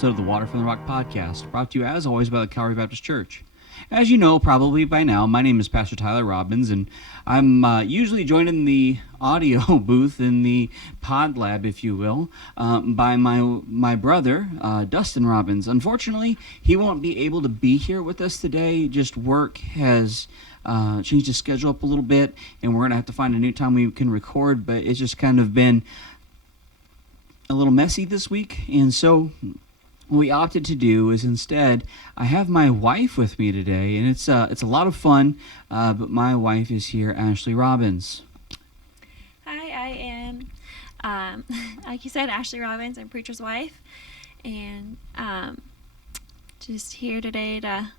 episode of the Water from the Rock podcast, brought to you as always by the Calvary Baptist Church. As you know, probably by now, my name is Pastor Tyler Robbins, and I'm usually joined in the audio booth in the pod lab, if you will, by my brother, Dustin Robbins. Unfortunately, he won't be able to be here with us today. Just work has changed his schedule up a little bit, and we're going to have to find a new time we can record, but it's just kind of been a little messy this week, and so what we opted to do is instead, I have my wife with me today, and it's a lot of fun, but my wife is here, Ashley Robbins. Hi, I am, like you said, Ashley Robbins. I'm preacher's wife, and just here today to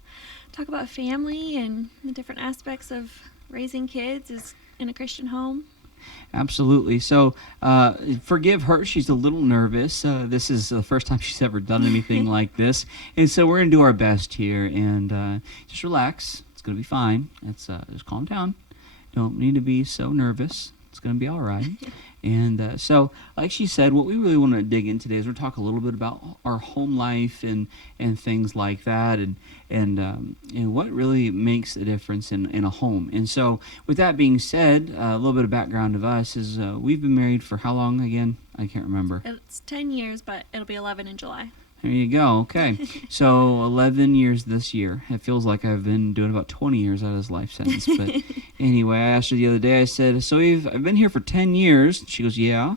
talk about family and the different aspects of raising kids in a Christian home. Absolutely. So, forgive her. She's a little nervous. This is the first time she's ever done anything like this. And so we're going to do our best here and just relax. It's going to be fine. Just calm down. Don't need to be so nervous. It's going to be all right. And so, like she said, what we really want to dig in today is we're talk a little bit about our home life and things like that, and what really makes a difference in a home. And so, with that being said, a little bit of background of us is we've been married for how long again? I can't remember. It's 10 years, but it'll be 11 in July. There you go. Okay. So 11 years this year. It feels like I've been doing about 20 years out of this life sentence. But anyway, I asked her the other day, I said, so I've been here for 10 years. She goes, yeah.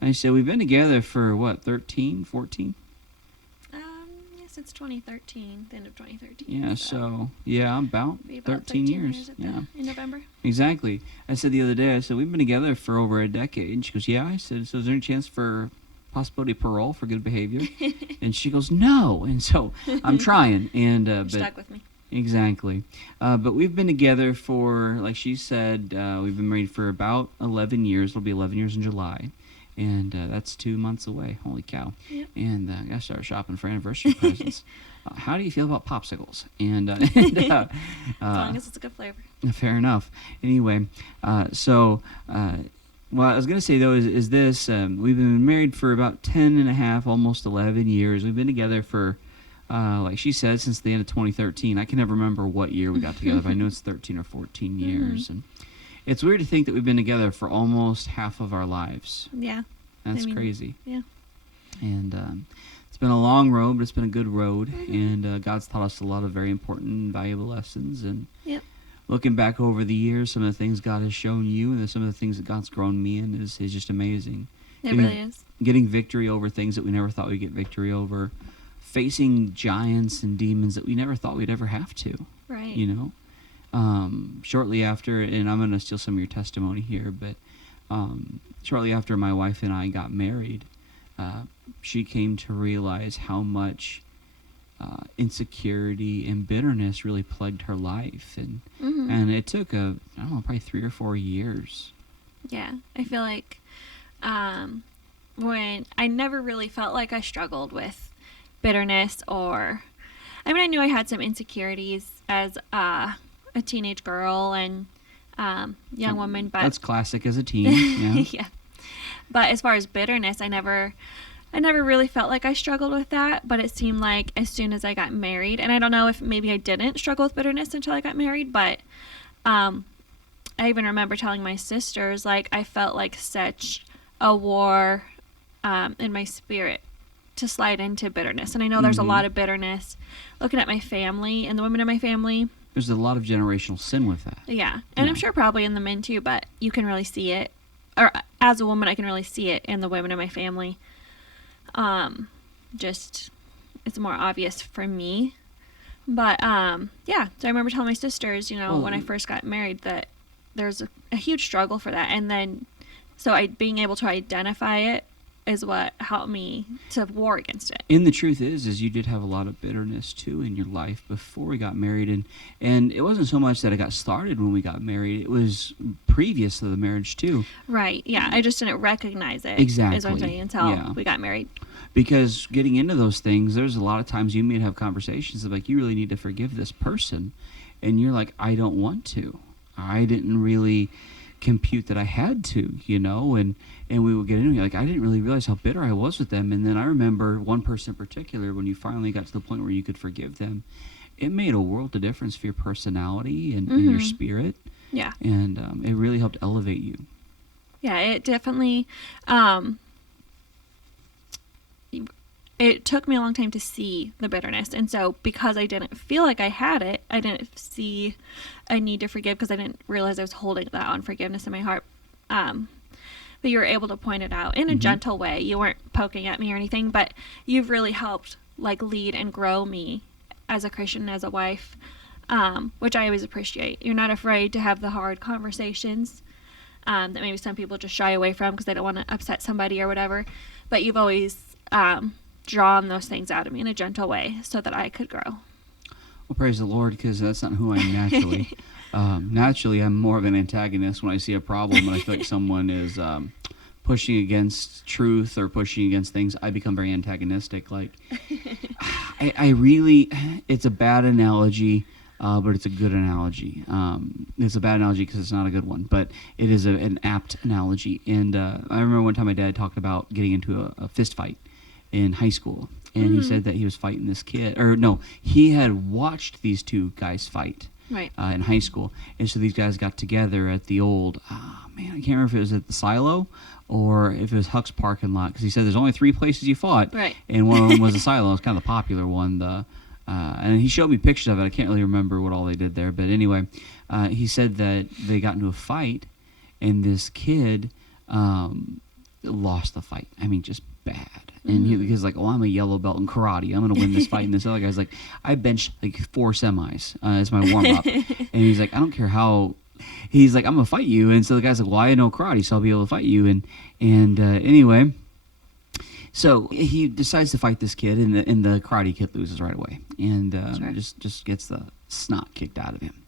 And I said, we've been together for, 13, 14? Since 2013, the end of 2013. Yeah, so about 13 years. In November. Exactly. I said the other day, I said, we've been together for over a decade. And she goes, yeah. I said, so is there any chance for possibility of parole for good behavior? And she goes, no. And so I'm trying. And You're stuck with me. Exactly. But we've been together for, like she said, we've been married for about 11 years. It'll be 11 years in July. And that's 2 months away. Holy cow. Yep. And I got to start shopping for anniversary presents. How do you feel about popsicles? And as long as it's a good flavor. Fair enough. Anyway, what I was going to say, though, is this. We've been married for about 10 and a half, almost 11 years. We've been together for, like she said, since the end of 2013. I can never remember what year we got together, but I know it's 13 or 14 years. Mm-hmm. And it's weird to think that we've been together for almost half of our lives. Yeah. That's crazy. Yeah. And it's been a long road, but it's been a good road. Mm-hmm. And God's taught us a lot of very important and valuable lessons. And Yep. looking back over the years, some of the things God has shown you and some of the things that God's grown me in is just amazing. It really is. Getting victory over things that we never thought we'd get victory over. Facing giants and demons that we never thought we'd ever have to. Right. You know? Shortly after, and I'm going to steal some of your testimony here, but shortly after my wife and I got married, she came to realize how much insecurity and bitterness really plagued her life, and it took probably 3 or 4 years. Yeah, I feel like when I never really felt like I struggled with bitterness, I knew I had some insecurities as a teenage girl and young woman, but that's classic as a teen. Yeah. yeah. But as far as bitterness, I never really felt like I struggled with that, but it seemed like as soon as I got married, and I don't know if maybe I didn't struggle with bitterness until I got married, but I even remember telling my sisters, like, I felt like such a war in my spirit to slide into bitterness. And I know there's a lot of bitterness looking at my family and the women in my family. There's a lot of generational sin with that. Yeah. And I'm sure probably in the men too, but you can really see it. Or as a woman, I can really see it in the women in my family. Just, it's more obvious for me. But, yeah. So I remember telling my sisters, when I first got married that there's a huge struggle for that. And then, being able to identify it is what helped me to war against it. And the truth is you did have a lot of bitterness too in your life before we got married, and it wasn't so much that it got started when we got married, it was previous to the marriage too. Right. Yeah, I just didn't recognize it. Exactly. Is what I'm saying, until we got married. Because getting into those things, there's a lot of times you may have conversations of like, you really need to forgive this person, and you're like, I don't want to. I didn't really compute that I had to, and we would get into it. Like, I didn't really realize how bitter I was with them. And then I remember one person in particular, when you finally got to the point where you could forgive them, it made a world of difference for your personality and your spirit. Yeah. And it really helped elevate you. Yeah, it definitely, it took me a long time to see the bitterness. And so because I didn't feel like I had it, I didn't see a need to forgive because I didn't realize I was holding that unforgiveness in my heart. But you were able to point it out in a gentle way. You weren't poking at me or anything, but you've really helped like lead and grow me as a Christian, as a wife, which I always appreciate. You're not afraid to have the hard conversations that maybe some people just shy away from because they don't want to upset somebody or whatever. But you've always drawn those things out of me in a gentle way so that I could grow. Well, praise the Lord, because that's not who I am naturally. Naturally, I'm more of an antagonist when I see a problem and I feel like someone is pushing against truth or pushing against things. I become very antagonistic. Like, I really, it's a bad analogy, but it's a good analogy. It's a bad analogy because it's not a good one, but it is an apt analogy. And I remember one time my dad talked about getting into a fist fight in high school. And he said that he was fighting this kid. Or no, he had watched these two guys fight in high school. And so these guys got together at the old, I can't remember if it was at the Silo or if it was Huck's parking lot. Because he said there's only 3 places you fought. Right. And one of them was the Silo. It was kind of the popular one. And he showed me pictures of it. I can't really remember what all they did there. But anyway, he said that they got into a fight. And this kid lost the fight. I mean, just bad. And he was like, I'm a yellow belt in karate. I'm going to win this fight. And this other guy's like, I benched like 4 semis as my warm-up. And he's like, I don't care how... He's like, I'm going to fight you. And so the guy's like, well, I know karate, so I'll be able to fight you. And anyway, so he decides to fight this kid, and the karate kid loses right away. And just gets the snot kicked out of him.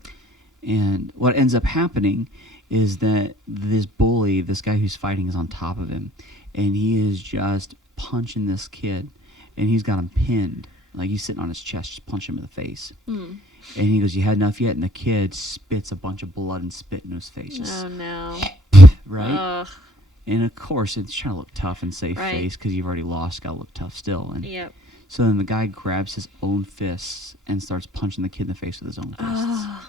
And what ends up happening is that this bully, this guy who's fighting, is on top of him. And he is just punching this kid, and he's got him pinned. Like, he's sitting on his chest, just punching him in the face. And he goes, you had enough yet? And the kid spits a bunch of blood and spit in his face. Oh, no. Right? Ugh. And, of course, it's trying to look tough and save face because you've already lost. Got to look tough still. And so then the guy grabs his own fists and starts punching the kid in the face with his own fists. Oh,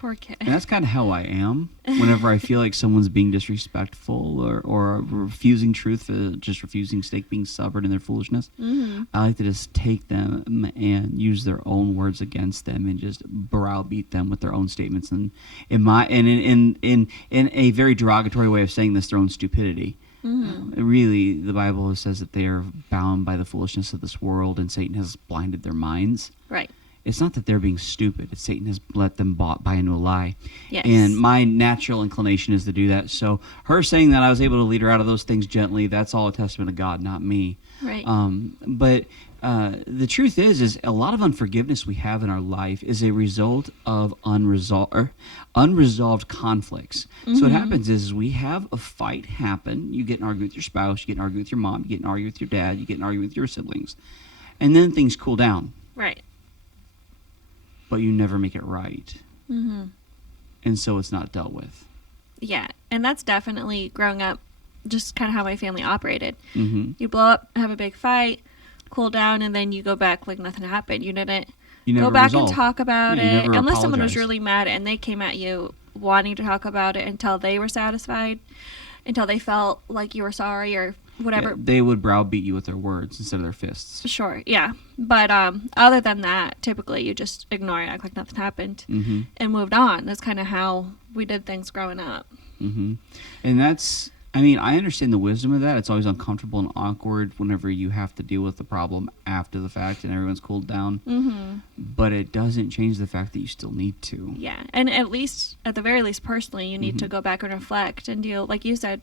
poor kid. And that's kind of how I am whenever I feel like someone's being disrespectful or refusing truth, just refusing stake, being stubborn in their foolishness. I like to just take them and use their own words against them and just browbeat them with their own statements and in a very derogatory way of saying this, their own stupidity. Really, the Bible says that they are bound by the foolishness of this world, and Satan has blinded their minds. Right. It's not that they're being stupid. It's Satan has let them buy into a lie. Yes. And my natural inclination is to do that. So her saying that I was able to lead her out of those things gently, that's all a testament of God, not me. Right. But the truth is a lot of unforgiveness we have in our life is a result of unresolved conflicts. So what happens is we have a fight happen. You get in an argument with your spouse. You get in an argument with your mom. You get in an argument with your dad. You get in an argument with your siblings. And then things cool down. Right. But you never make it right. And so it's not dealt with. Yeah, and that's definitely growing up, just kind of how my family operated. You blow up, have a big fight, cool down, and then you go back like nothing happened. You didn't never go back resolve. and talk about You it. never Unless someone was apologize. really mad and they came at you wanting to talk about it until they were satisfied, until they felt like you were sorry or whatever. Yeah, they would browbeat you with their words instead of their fists. Sure, yeah. But other than that, typically you just ignore it, act like nothing happened, and moved on. That's kind of how we did things growing up. And that's, I understand the wisdom of that. It's always uncomfortable and awkward whenever you have to deal with the problem after the fact and everyone's cooled down. But it doesn't change the fact that you still need to. Yeah, and at the very least, personally, you need to go back and reflect and deal, like you said,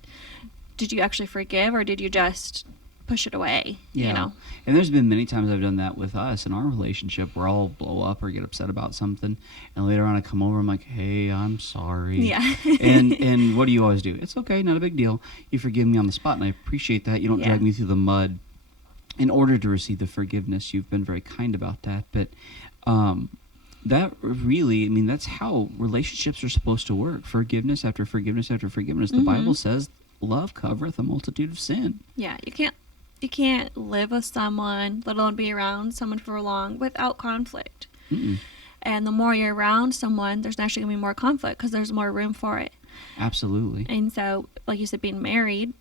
did you actually forgive or did you just push it away? Yeah. You know? And there's been many times I've done that with us in our relationship where I'll blow up or get upset about something, and later on I come over, I'm like, hey, I'm sorry. Yeah. and what do you always do? It's okay, not a big deal. You forgive me on the spot, and I appreciate that. You don't drag me through the mud in order to receive the forgiveness. You've been very kind about that. But that really, I mean, that's how relationships are supposed to work. Forgiveness after forgiveness after forgiveness. The Bible says, love covereth a multitude of sin. Yeah, you can't live with someone, let alone be around someone for long without conflict. Mm-mm. And the more you're around someone, there's naturally going to be more conflict because there's more room for it. Absolutely. And so, like you said, being married,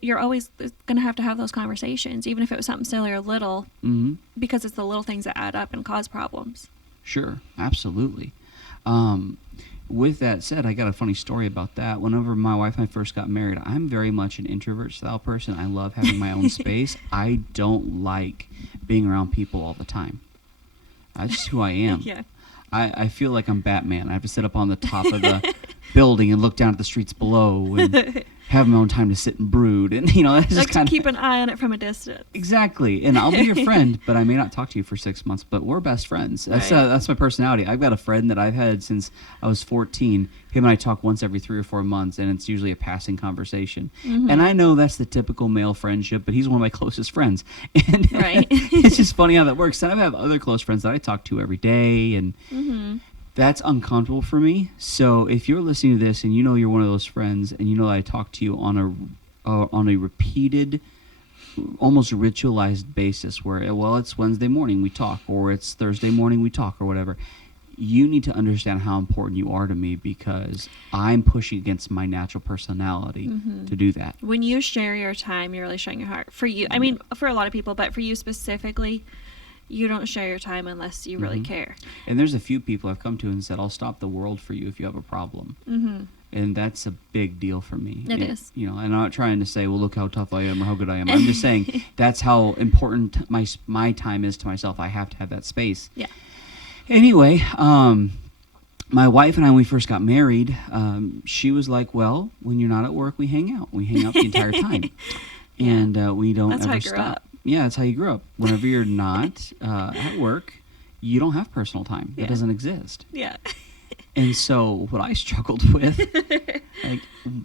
you're always going to have those conversations, even if it was something silly or little, Mm-hmm. because it's the little things that add up and cause problems. Sure, absolutely. With that said, I got a funny story about that. Whenever my wife and I first got married, I'm very much an introvert style person. I love having my own space. I don't like being around people all the time. That's just who I am. Yeah. I feel like I'm Batman. I have to sit up on the top of the building and look down at the streets below and have my own time to sit and brood. And, you know, that's Like just kind to keep an eye on it from a distance. Exactly. And I'll be your friend, but I may not talk to you for 6 months, but we're best friends. That's Right. that's my personality. I've got a friend that I've had since I was 14. Him and I talk once every 3 or 4 months, and it's usually a passing conversation. And I know that's the typical male friendship, but he's one of my closest friends. And Right. it's just funny how that works. And I have other close friends that I talk to every day, and that's uncomfortable for me. So if you're listening to this and you know you're one of those friends, and you know that I talk to you on a repeated, almost ritualized basis, where, well, it's Wednesday morning we talk, or it's Thursday morning we talk, or whatever, you need to understand how important you are to me, because I'm pushing against my natural personality to do that. When you share your time, you're really showing your heart. For you, I mean, for a lot of people, but for you specifically, you don't share your time unless you really care. And there's a few people I've come to and said, I'll stop the world for you if you have a problem. And that's a big deal for me. It is. You know, and I'm not trying to say, well, look how tough I am or how good I am. I'm just saying that's how important my time is to myself. I have to have that space. Yeah. Anyway, my wife and I, when we first got married, she was like, well, when you're not at work, we hang out. We hang out the entire time. And we don't That's how ever I grew stop. up. Yeah, that's how you grew up. Whenever you're not at work, you don't have personal time. It Yeah. doesn't exist. Yeah. And so what I struggled with, like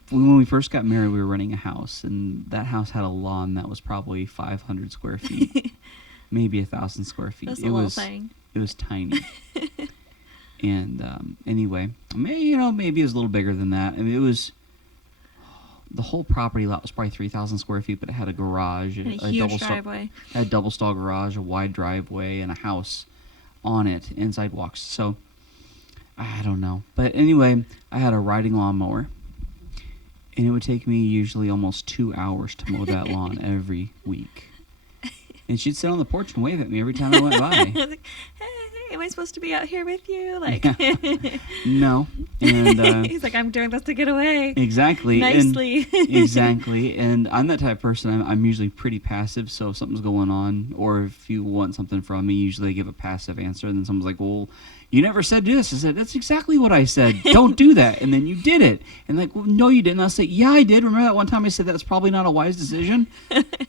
when we first got married, we were renting a house, and that house had a lawn that was probably 500 square feet, maybe 1,000 square feet. That's a little thing. It was tiny. And anyway, maybe it was a little bigger than that. I mean, it was, the whole property lot was probably 3,000 square feet, but it had a garage, And a huge driveway. had a double stall garage, a wide driveway, and a house on it, and sidewalks. So I don't know. But anyway, I had a riding lawnmower, and it would take me usually almost 2 hours to mow that lawn every week. And she'd sit on the porch and wave at me every time I went by. I was like, hey, am I supposed to be out here with you? Like, No. And he's like, I'm doing this to get away. exactly. Nicely. And, exactly. And I'm that type of person. I'm usually pretty passive. So if something's going on, or if you want something from me, usually I give a passive answer. And then someone's like, well, you never said this. I said, that's exactly what I said. Don't do that. And then you did it. And like, well, no, you didn't. I'll say, yeah, I did. Remember that one time I said that's probably not a wise decision?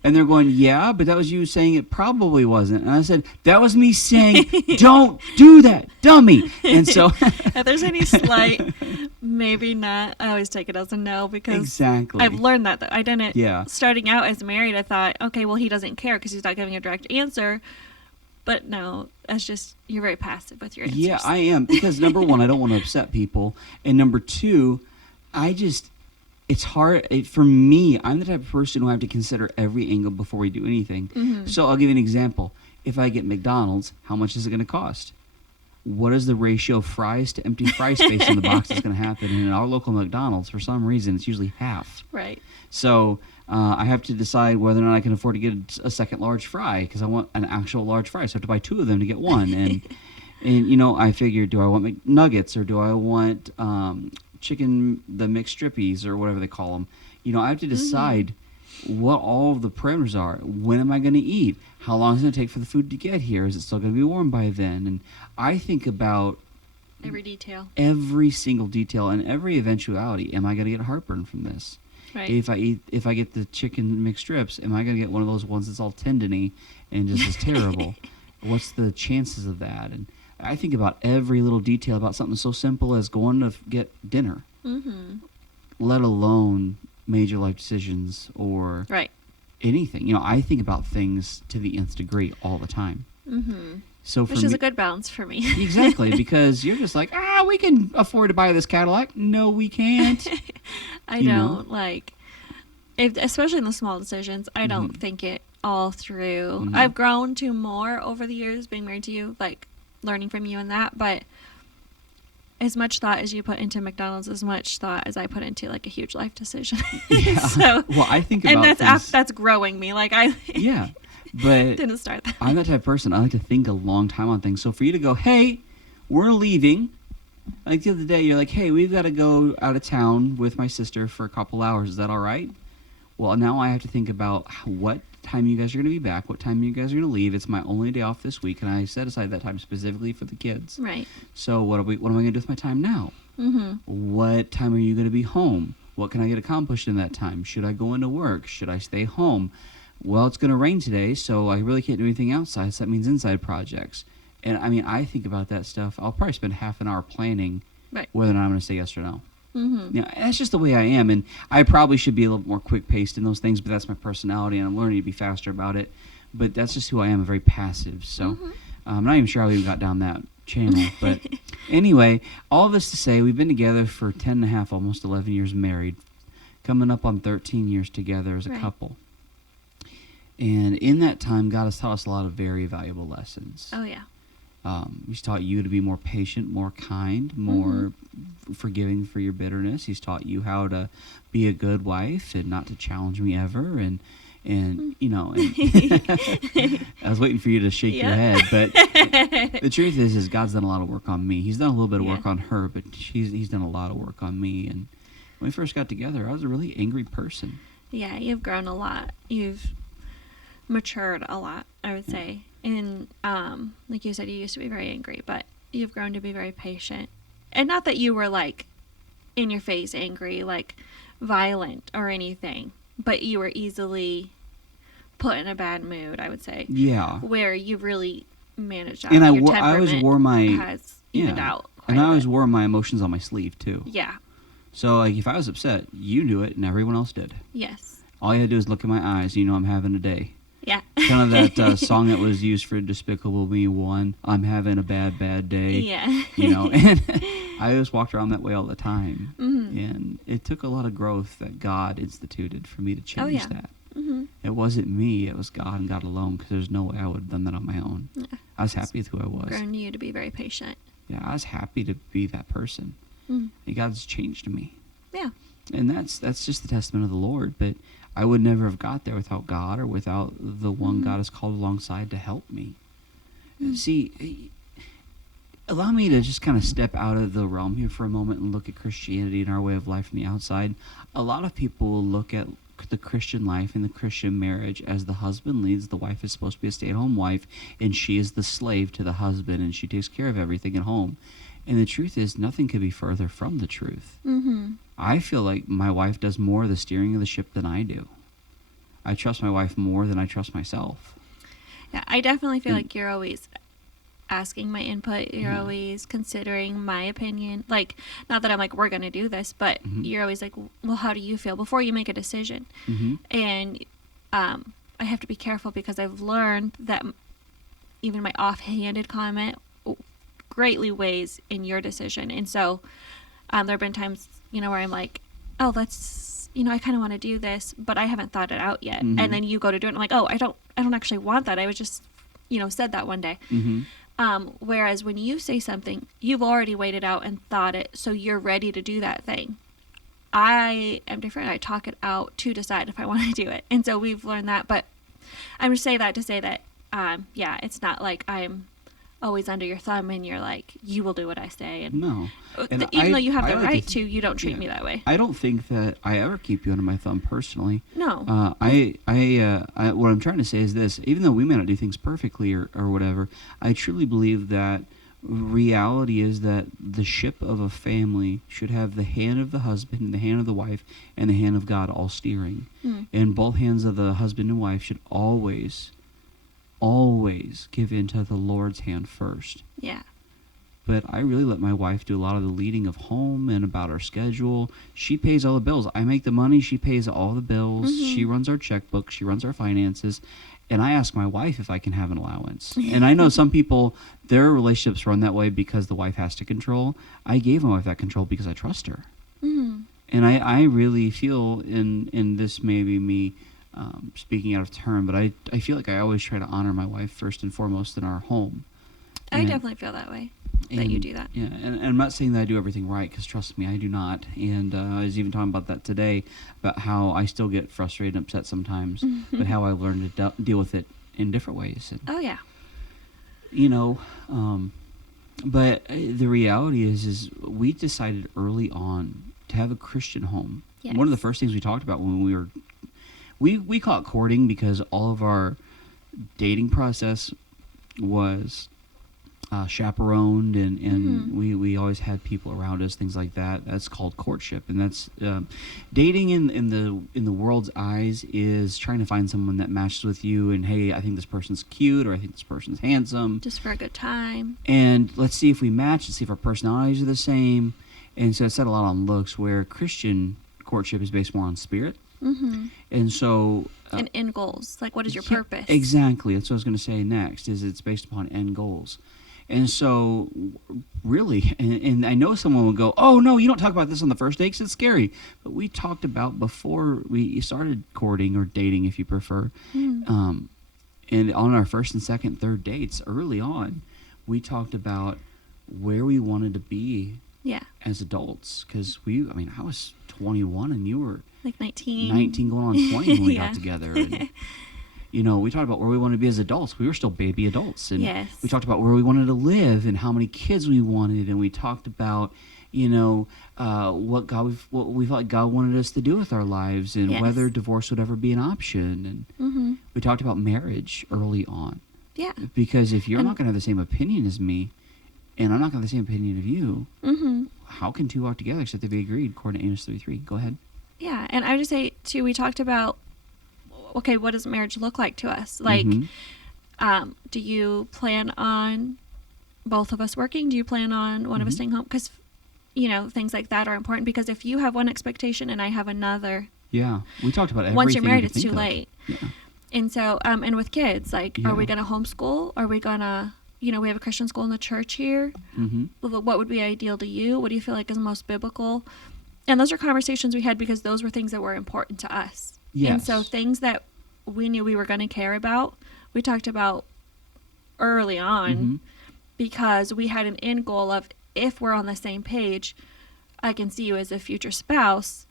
And they're going, yeah, but that was you saying it probably wasn't. And I said, that was me saying, don't do that, dummy. And so If there's any slight, maybe not, I always take it as a no, because exactly. I've learned that I didn't. Yeah. Starting out as married, I thought, okay, well, he doesn't care because he's not giving a direct answer. But no, that's just, you're very passive with your answers. Yeah, I am. Because number one, I don't want to upset people. And number two, it's hard. For me, I'm the type of person who I have to consider every angle before we do anything. So I'll give you an example. If I get McDonald's, how much is it going to cost? What is the ratio of fries to empty fry space in the box that's going to happen? And in our local McDonald's, for some reason, it's usually half. Right. So I have to decide whether or not I can afford to get a second large fry, because I want an actual large fry. So I have to buy 2 of them to get one. And I figured, do I want McNuggets, or do I want chicken, the McStrippies, or whatever they call them? I have to decide what all of the parameters are. When am I going to eat? How long is it going to take for the food to get here? Is it still going to be warm by then? And I think about Every detail. every single detail and every eventuality. Am I going to get heartburn from this? Right. If I get the chicken McStrips, am I going to get one of those ones that's all tendony and just as terrible? What's the chances of that? And I think about every little detail about something so simple as going to get dinner, let alone major life decisions or Right. anything. I think about things to the nth degree all the time. So for Which is me, a good balance for me. exactly, because you're just like, we can afford to buy this Cadillac. No, we can't. I You know? don't like, especially in the small decisions. I don't think it all through. Mhm. I've grown to more over the years being married to you, like learning from you and that. But as much thought as you put into McDonald's, as much thought as I put into like a huge life decision. Yeah. So, Well, I think about and things. that's growing me. Like I Yeah, but didn't start that. I'm that type of person. I like to think a long time on things. So for you to go, hey, we're leaving. Like the other day, you're like, hey, we've got to go out of town with my sister for a couple hours. Is that all right? Well, now I have to think about what time you guys are going to be back, what time you guys are going to leave. It's my only day off this week, and I set aside that time specifically for the kids. Right. So what am I going to do with my time now? Mm-hmm. What time are you going to be home? What can I get accomplished in that time? Should I go into work? Should I stay home? Well, it's going to rain today, so I really can't do anything outside, so that means inside projects. And, I mean, I think about that stuff. I'll probably spend half an hour planning Right. whether or not I'm going to say yes or no. Mm-hmm. Yeah, that's just the way I am, and I probably should be a little more quick-paced in those things, but that's my personality, and I'm learning to be faster about it. But that's just who I am, I'm very passive, so I'm not even sure how we even got down that channel. But anyway, all this to say, we've been together for 10 and a half, almost 11 years married, coming up on 13 years together as a Right. couple. And in that time, God has taught us a lot of very valuable lessons. Oh yeah. He's taught you to be more patient, more kind, more forgiving for your bitterness. He's taught you how to be a good wife and not to challenge me ever. And you know, I was waiting for you to shake your head, but the truth is God's done a lot of work on me. He's done a little bit of work on her, but he's done a lot of work on me. And when we first got together, I was a really angry person. Yeah, you've grown a lot. You've matured a lot, I would say. And like you said, you used to be very angry, but you've grown to be very patient. And not that you were like in your face angry, like violent or anything, but you were easily put in a bad mood, I would say. Yeah. Where you really managed that. And I Your always temperament wore my has evened out quite and I a always bit. wore my emotions on my sleeve too. Yeah. So like if I was upset, you knew it and everyone else did. Yes. All you had to do is look in my eyes, you know I'm having a day. Yeah. Kind of that song that was used for Despicable Me 1, I'm having a bad day. Yeah. You know, and I just walked around that way all the time. Mm-hmm. And it took a lot of growth that God instituted for me to change that. Mm-hmm. It wasn't me, it was God and God alone, because there's no way I would have done that on my own. Yeah. I was happy with who I was. Grown you to be very patient. Yeah, I was happy to be that person. Mm. And God's changed me. Yeah. And that's just the testament of the Lord. But I would never have got there without God or without the one God has called alongside to help me. See, allow me to just kind of step out of the realm here for a moment and look at Christianity and our way of life from the outside. A lot of people will look at the Christian life and the Christian marriage as the husband leads, the wife is supposed to be a stay-at-home wife, and she is the slave to the husband, and she takes care of everything at home. And the truth is, nothing could be further from the truth. Mm-hmm. I feel like my wife does more of the steering of the ship than I do. I trust my wife more than I trust myself. Yeah, I definitely feel like you're always asking my input. You're Yeah. always considering my opinion. Like, not that I'm like, we're going to do this, but you're always like, well, how do you feel before you make a decision? Mm-hmm. And I have to be careful because I've learned that even my offhanded comment greatly weighs in your decision. And so there have been times, where I'm like, oh, let's, I kind of want to do this, but I haven't thought it out yet. Mhm. And then you go to do it, and I'm like, oh, I don't actually want that. I was just, said that one day. Mm-hmm. Whereas when you say something, you've already weighed it out and thought it, so you're ready to do that thing. I am different. I talk it out to decide if I want to do it. And so we've learned that. But I'm just saying that to say that, it's not like I'm always under your thumb and you're like, you will do what I say. And No. And even though you have I the like right to to, you don't treat me that way. I don't think that I ever keep you under my thumb personally. No. What I'm trying to say is this: even though we may not do things perfectly or whatever, I truly believe that reality is that the ship of a family should have the hand of the husband, the hand of the wife, and the hand of God all steering. And both hands of the husband and wife should always give into the Lord's hand first. Yeah. But I really let my wife do a lot of the leading of home and about our schedule. She pays all the bills. I make the money. She pays all the bills. Mhm. She runs our checkbook. She runs our finances. and I ask my wife if I can have an allowance. And I know some people, their relationships run that way because the wife has to control. I gave my wife that control because I trust her. Mm-hmm. And I really feel, in this maybe me speaking out of turn, but I feel like I always try to honor my wife first and foremost in our home. I And- definitely feel that way, that you do that. Yeah, and I'm not saying that I do everything right, because trust me, I do not. And I was even talking about that today, about how I still get frustrated and upset sometimes, but how I learn to deal with it in different ways. And, Oh, yeah. you know, but the reality is we decided early on to have a Christian home. Yes. One of the first things we talked about when we call it courting, because all of our dating process was chaperoned, and we always had people around us, things like that. That's called courtship, and that's dating in the world's eyes is trying to find someone that matches with you. And hey, I think this person's cute, or I think this person's handsome, Just for a good time. and let's see if we match, let's see if our personalities are the same. And so it's set a lot on looks, where Christian courtship is based more on spirit. Mm-hmm. And so And end goals. Like, what is your yeah, purpose? Exactly. That's what I was going to say next, is it's based upon end goals. And so, really, and I know someone will go, oh, no, you don't talk about this on the first date because it's scary. But we talked about, before we started courting, or dating if you prefer, and on our first and second, third dates, early on, we talked about where we wanted to be Yeah. as adults. Because I was 21 and you were Like 19. 19 going on 20 when we Yeah. got together. And, we talked about where we wanted to be as adults. We were still baby adults. And Yes. we talked about where we wanted to live and how many kids we wanted. And we talked about, what we felt like God wanted us to do with our lives, and Yes. whether divorce would ever be an option. And Mm-hmm. we talked about marriage early on. Yeah. Because if you're And- not going to have the same opinion as me, and I'm not going to have the same opinion of you, Mm-hmm. how can two walk together except they be agreed, according to Amos 3:3? Go ahead. Yeah. And I would just say, too, we talked about, okay, what does marriage look like to us? Like, Mhm. do you plan on both of us working? Do you plan on one of us Mhm. staying home? Because, things like that are important, because if you have one expectation and I have another, Yeah, we talked about everything. once you're married, you it's could too think of. late. Yeah. And so, and with kids, like, Yeah. are we going to homeschool? Are we going to, we have a Christian school in the church here. Mm-hmm. What would be ideal to you? What do you feel like is most biblical? And those are conversations we had, because those were things that were important to us. Yes. And so things that we knew we were going to care about, we talked about early on, Mhm. because we had an end goal of, if we're on the same page, I can see you as a future spouse.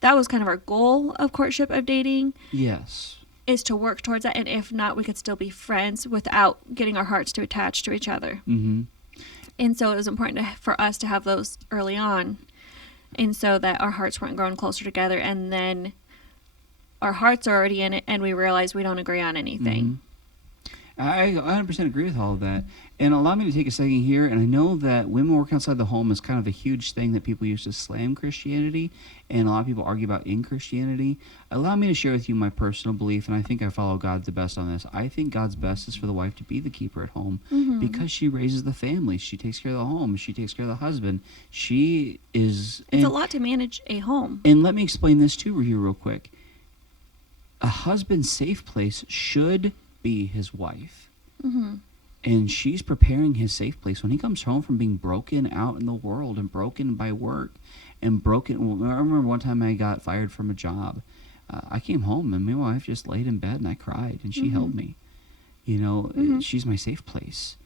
That was kind of our goal of courtship, of dating, Yes. is to work towards that. And if not, we could still be friends without getting our hearts too attached to each other. Mm-hmm. And so it was important for us to have those early on, and so that our hearts weren't growing closer together, and then our hearts are already in it and we realize we don't agree on anything. I 100% agree with all of that. And allow me to take a second here. And I know that women working outside the home is kind of a huge thing that people use to slam Christianity, and a lot of people argue about in Christianity. Allow me to share with you my personal belief, and I think I follow God the best on this. I think God's best is for the wife to be the keeper at home, Mhm. because she raises the family. She takes care of the home. She takes care of the husband. She is... It's a lot to manage a home. And let me explain this to you real quick. A husband's safe place should be his wife. Mm-hmm. And she's preparing his safe place when he comes home from being broken out in the world, and broken by work, and broken. Well, I remember one time I got fired from a job. I came home and my wife just laid in bed and I cried, and she held me. She's my safe place.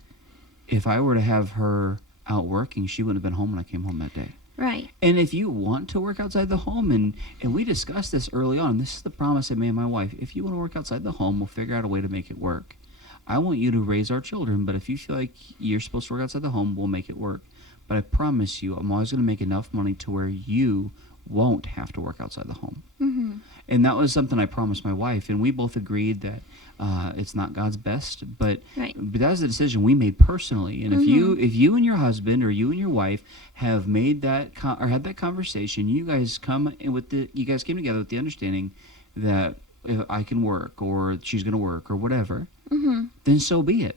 If I were to have her out working, she wouldn't have been home when I came home that day. Right. And if you want to work outside the home, and we discussed this early on, this is the promise I made my wife. If you want to work outside the home, we'll figure out a way to make it work. I want you to raise our children, but if you feel like you're supposed to work outside the home, we'll make it work. But I promise you, I'm always going to make enough money to where you won't have to work outside the home. Mm-hmm. And that was something I promised my wife, and we both agreed that it's not God's best, but Right. that was a decision we made personally. And if you and your husband, or you and your wife have made that or had that conversation, you guys came together with the understanding that if I can work, or she's going to work, or whatever, Mm-hmm. then so be it.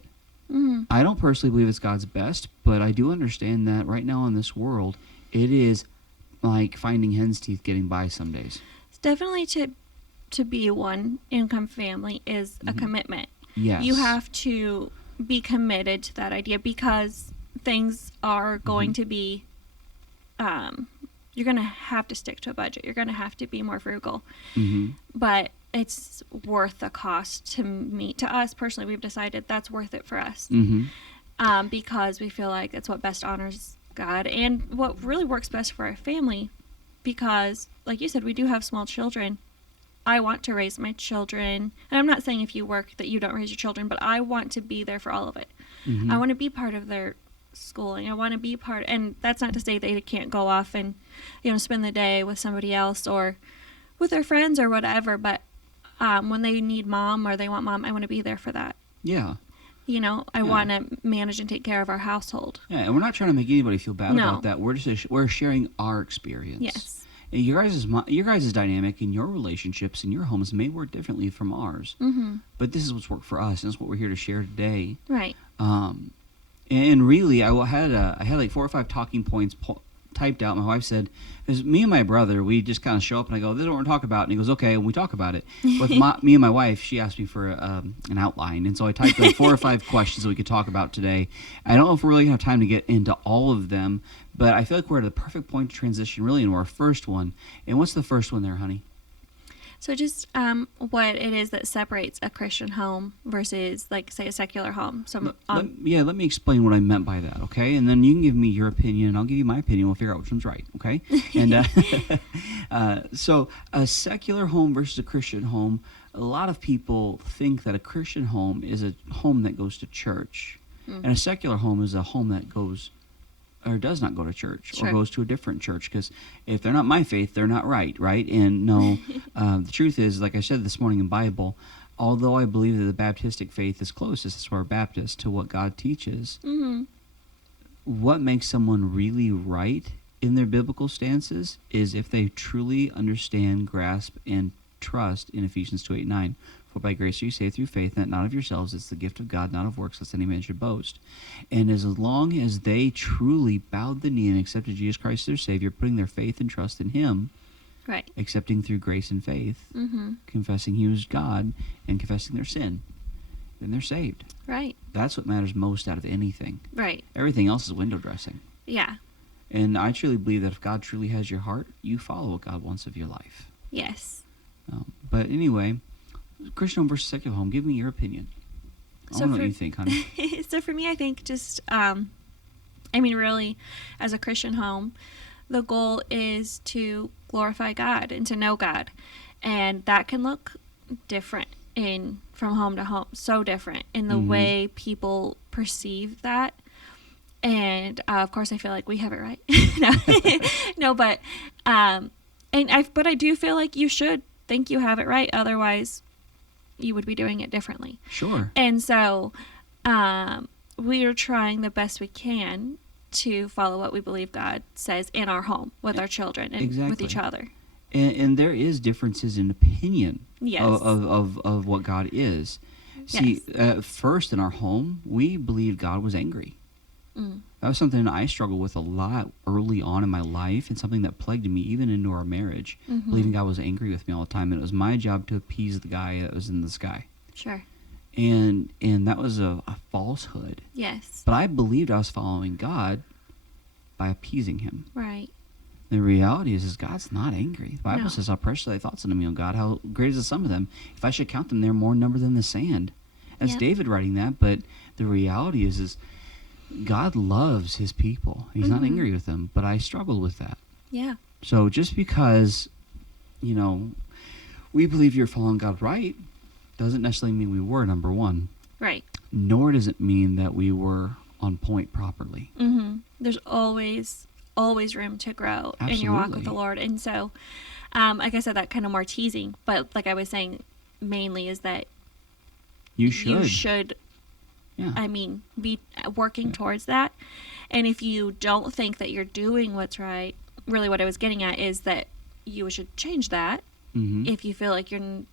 Mm-hmm. I don't personally believe it's God's best, but I do understand that right now in this world, it is like finding hen's teeth getting by some days. It's definitely to to be one income family is a commitment. Yes. You have to be committed to that idea because things are going to be, you're going to have to stick to a budget. You're going to have to be more frugal. Mm-hmm. But it's worth the cost to me. To us personally, we've decided that's worth it for us. Mm-hmm. Because we feel like it's what best honors God and what really works best for our family. Because, like you said, we do have small children. I want to raise my children. And I'm not saying if you work that you don't raise your children, but I want to be there for all of it. Mm-hmm. I want to be part of their schooling. I want to be part, and that's not to say they can't go off and, spend the day with somebody else or with their friends or whatever. But when they need mom or they want mom, I want to be there for that. Yeah. I want to manage and take care of our household. Yeah, and we're not trying to make anybody feel bad No. about that. We're sharing our experience. Yes. And your guys' dynamic and your relationships and your homes may work differently from ours. Mm-hmm. But this is what's worked for us, and that's what we're here to share today. Right. And really, I had like 4 or 5 talking points typed out. My wife said, "Because me and my brother, we just kind of show up and I go, this is what we're talking about." And he goes, "Okay," and we talk about it. With me and my wife, she asked me for an outline, and so I typed like 4 or 5 questions that we could talk about today. I don't know if we're really gonna have time to get into all of them, but I feel like we're at the perfect point to transition really into our first one. And what's the first one there, honey? So just what it is that separates a Christian home versus, like, say, a secular home. So Let me explain what I meant by that, okay? And then you can give me your opinion, and I'll give you my opinion. We'll figure out which one's right, okay? And so a secular home versus a Christian home, a lot of people think that a Christian home is a home that goes to church. And a secular home is a home that goes or does not go to church Sure. or goes to a different church, because if they're not my faith, they're not right? And no, the truth is, like I said this morning in Bible, although I believe that the Baptistic faith is closest as far as Baptist to what God teaches, what makes someone really right in their biblical stances is if they truly understand, grasp, and trust in Ephesians 2:8-9. For by grace are you saved through faith, and that not of yourselves, it's the gift of God, not of works, lest any man should boast. And as long as they truly bowed the knee and accepted Jesus Christ as their Savior, putting their faith and trust in Him, right. accepting through grace and faith, confessing He was God, and confessing their sin, then they're saved. Right. That's what matters most out of anything. Right. Everything else is window dressing. Yeah. And I truly believe that if God truly has your heart, you follow what God wants of your life. Yes. But anyway, Christian home versus secular home, give me your opinion. I don't know what you think, honey. So for me, I think just, really, as a Christian home, the goal is to glorify God and to know God. And that can look different from home to home, so different in the way people perceive that. And of course, I feel like we have it right. No, but I do feel like you should think you have it right. Otherwise, you would be doing it differently. Sure. And so, we are trying the best we can to follow what we believe God says in our home with our children and with each other. And there is differences in opinion Yes. of what God is. See, first in our home, we believed God was angry. That was something I struggled with a lot early on in my life, and something that plagued me even into our marriage, believing God was angry with me all the time, and it was my job to appease the guy that was in the sky. Sure. And that was a falsehood. Yes. But I believed I was following God by appeasing Him. Right. The reality is God's not angry. The Bible No. says, how precious are thy thoughts unto me, O God, how great is the sum of them. If I should count them, they're more in number than the sand. That's Yep. David writing that, but the reality is God loves His people. He's not angry with them, but I struggled with that. Yeah. So just because, we believe you're following God right, doesn't necessarily mean we were, number one. Right. Nor does it mean that we were on point properly. There's always room to grow in your walk with the Lord. And so, like I said, that kind of more teasing, but like I was saying, mainly is that You you should. should, Yeah. be working towards that. And if you don't think that you're doing what's right, really what I was getting at is that you should change that. If you feel like you're, to